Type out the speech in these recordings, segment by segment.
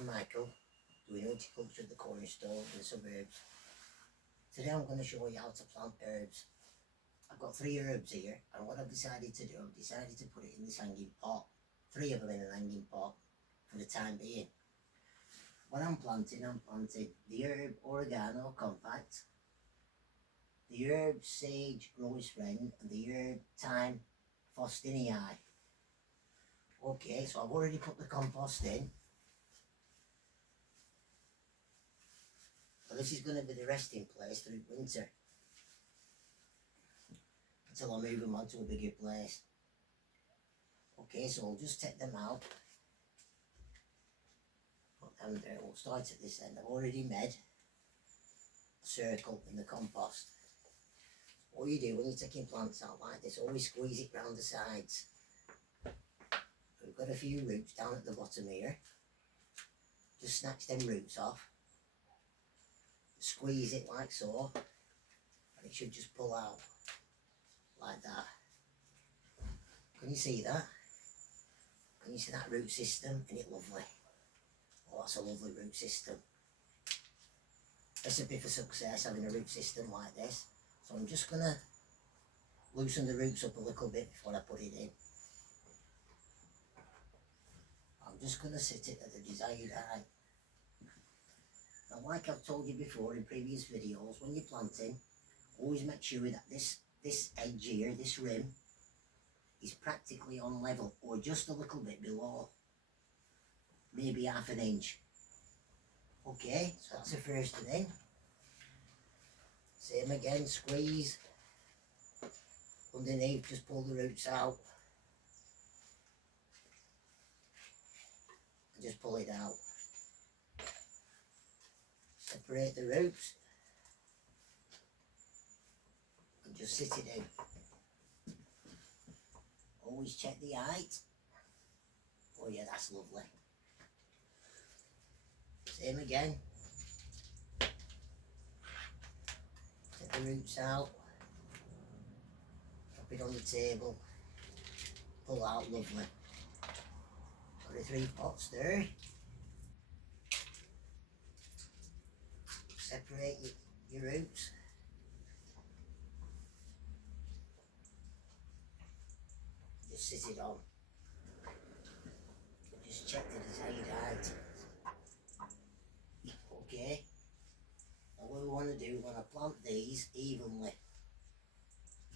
I'm Michael, doing horticulture at the corner store in the suburbs. Today I'm going to show you how to plant herbs. I've got 3 herbs here, and what I've decided to do, I've decided to put it in this hanging pot. 3 of them in an hanging pot for the time being. What I'm planting the herb oregano compact, the herb sage grower's friend, and the herb thyme faustinii. Okay, so I've already put the compost in. So this is going to be the resting place through winter until I move them onto a bigger place. Okay, so I'll just take them out. And we'll start at this end. I've already made a circle in the compost. What you do when you're taking plants out like this, always squeeze it round the sides. We've got a few roots down at the bottom here. Just snatch them roots off. Squeeze it like so. And it should just pull out like that. Can you see that? Can you see that root system? Isn't it lovely? Oh, that's a lovely root system. Recipe for success, having a root system like this. So I'm just going to loosen the roots up a little bit before I put it in. I'm just going to sit it at the desired height. Now, like I've told you before in previous videos, when you're planting, always make sure that this edge here, this rim, is practically on level or just a little bit below. Maybe half an inch. Okay, so that's the first thing. Same again, squeeze. Underneath, just pull the roots out. And just pull it out. Separate the roots. And just sit it in. Always check the height. Oh yeah, that's lovely. Same again. Take the roots out. Drop it on the table. Pull out lovely. Got the 3 pots there. Separate your roots. Just sit it on. Just check the desired height. Okay. Now what we want to do, we want to plant these evenly.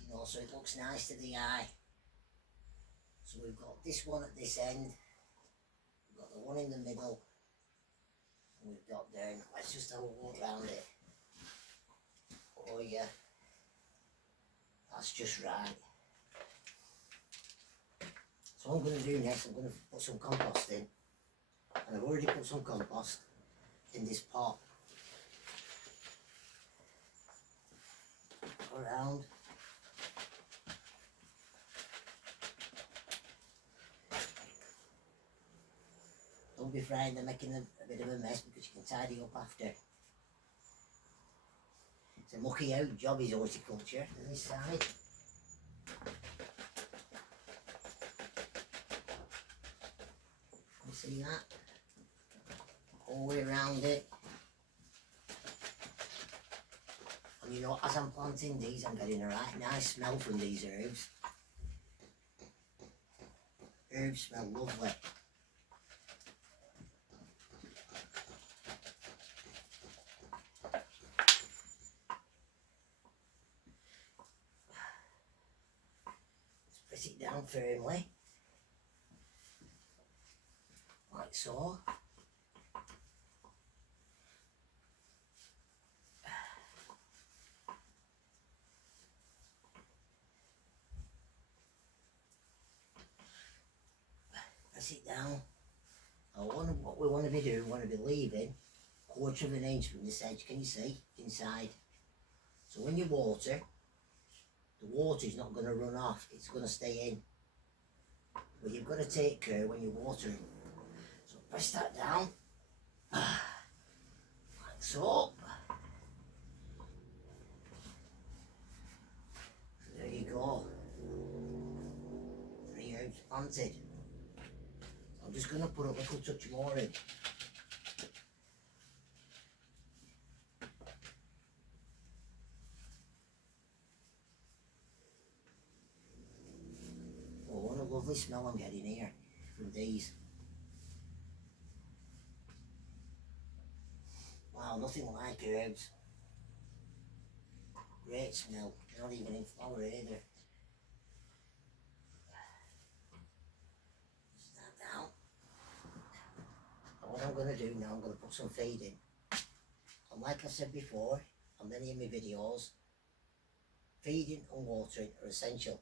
You know, so it looks nice to the eye. So we've got this one at this end. We've got the one in the middle. And we've got down. Let's just have a walk around it. Oh yeah. That's just right. So what I'm going to do next, I'm going to put some compost in. And I've already put some compost in this pot. Go around. Don't be frightened of making a bit of a mess, because you can tidy up after. It's a mucky out job is horticulture on this side. You see that? All the way around it. And you know, as I'm planting these, I'm getting a right nice smell from these herbs. Herbs smell lovely. Just press it down firmly. Like so. It down. What we want to be doing, we want to be leaving 1/4 of an inch from this edge. Can you see inside? So when you water, the water is not going to run off, it's going to stay in. But you've got to take care when you're watering. So press that down like so. There you go. 3 herbs planted. I'm just going to put a little touch more in. lovely smell I'm getting here from these. Wow, nothing like herbs. Great smell, not even in flower either. Just that down. And what I'm going to do now, I'm going to put some feed in. And like I said before, on many of my videos, feeding and watering are essential.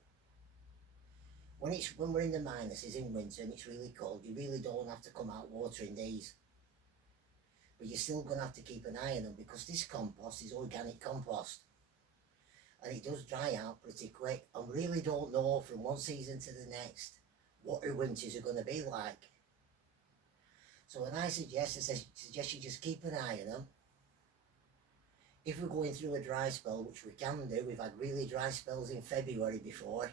When we're in the minuses in winter and it's really cold, you really don't have to come out watering these. But you're still going to have to keep an eye on them, because this compost is organic compost. And it does dry out pretty quick. I really don't know from one season to the next what our winters are going to be like. So what I suggest you just keep an eye on them. If we're going through a dry spell, which we can do, we've had really dry spells in February before,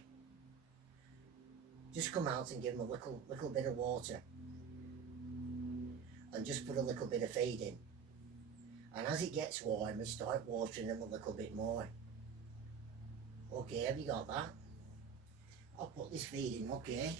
just come out and give them a little bit of water. And just put a little bit of feed in. And as it gets warmer, start watering them a little bit more. Okay, have you got that? I'll put this feed in, okay?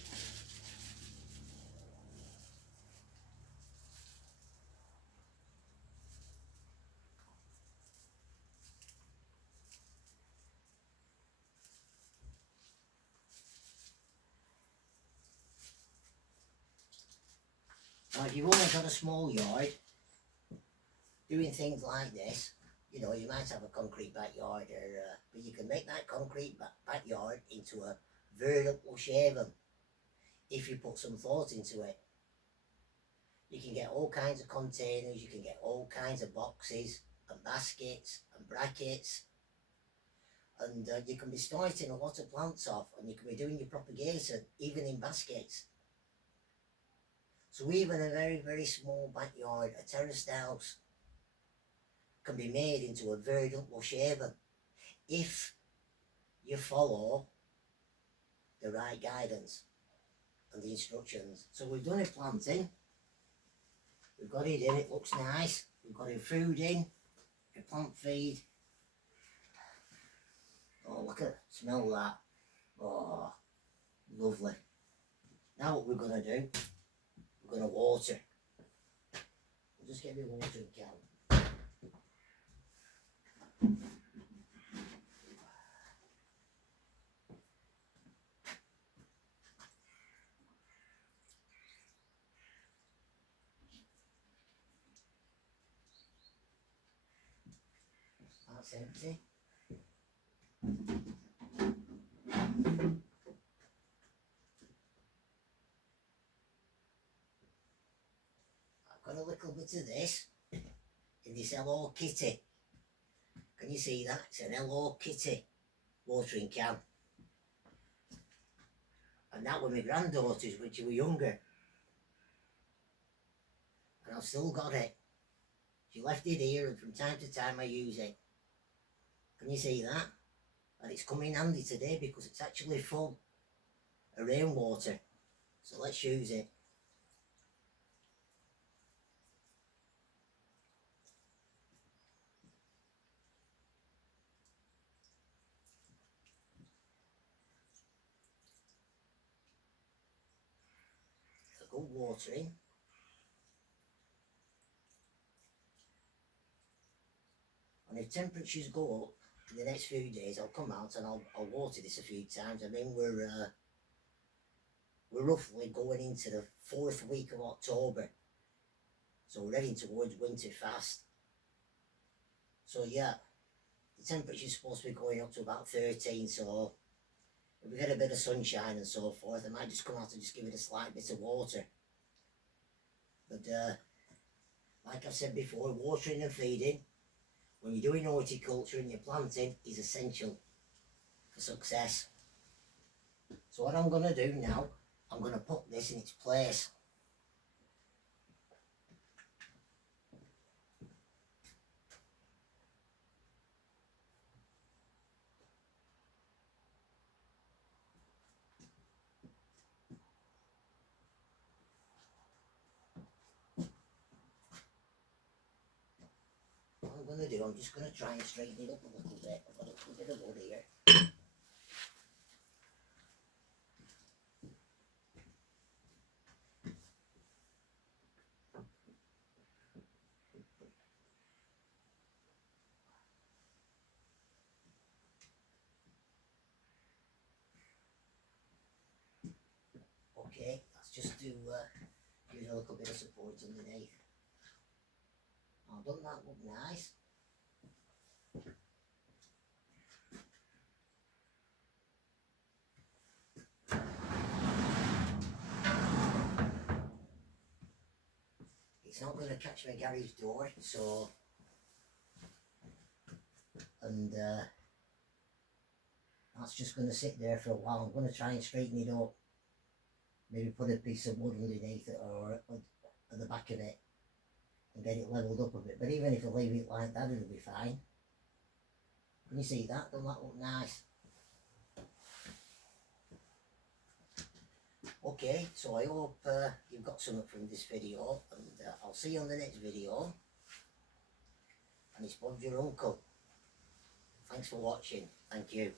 Now if you've only got a small yard, doing things like this, you know, you might have a concrete backyard, but you can make that concrete backyard into a vertical haven if you put some thought into it. You can get all kinds of containers, you can get all kinds of boxes and baskets and brackets, and you can be starting a lot of plants off, and you can be doing your propagation even in baskets. So even a very, very small backyard, a terraced house, can be made into a vertical haven if you follow the right guidance and the instructions. So we've done a planting, we've got it in, it looks nice, we've got our food in, our plant feed. Oh, look at, smell that. Oh, lovely. Now what we're going to do, we're going to water. We'll just get my watering can. That's empty. I've got a little bit of this in this Hello Kitty. Can you see that? It's an Hello Kitty watering can. And that were my granddaughters when she were younger. And I've still got it. She left it here, and from time to time I use it. Can you see that? And it's come in handy today because it's actually full of rainwater. So let's use it. A good watering. And if temperatures go up in the next few days, I'll come out and I'll water this a few times. I mean, we're roughly going into the 4th week of October, so we're heading towards winter fast. So yeah, the temperature's supposed to be going up to about 13, so if we get a bit of sunshine and so forth, I might just come out and just give it a slight bit of water. But like I've said before, watering and feeding when you're doing horticulture and you're planting is essential for success. So what I'm going to do now, I'm going to put this in its place. What I'm going to do, I'm just going to try and straighten it up a little bit. I've got a little bit of wood here. Okay, that's just to give it a little bit of support underneath. Now, doesn't that look nice? It's not going to catch my garage door, so, and that's just going to sit there for a while. I'm going to try and straighten it up, maybe put a piece of wood underneath it or at the back of it and get it levelled up a bit. But even if I leave it like that, it'll be fine. Can you see that? Doesn't that look nice? Okay, so I hope you've got something from this video, and I'll see you on the next video. And it's Bob, your uncle. Thanks for watching. Thank you.